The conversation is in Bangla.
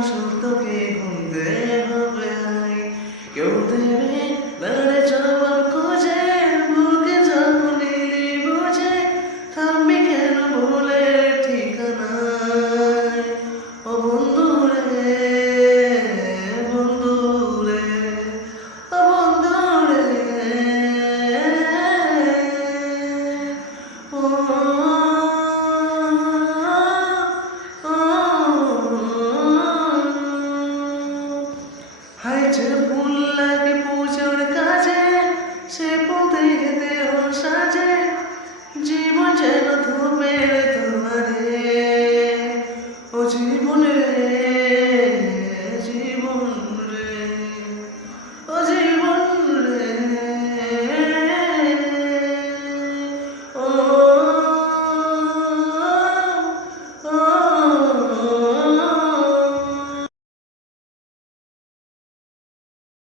হাসর তোকে গুনতে হবে কেউ দেবে বেড়ে যাওয়ার খোঁজে বুকে যখন এলি বুঝে থামবি কেন ভুলে ঠিকানায় ও বন্ধু রে বন্ধু রে ও বন্ধু রে ও হাই যে ভুল লাগে পুজোর কাজে সে পথে দেহ সাজে জীবন যেন ধোপের তোমারে ও জীবন রে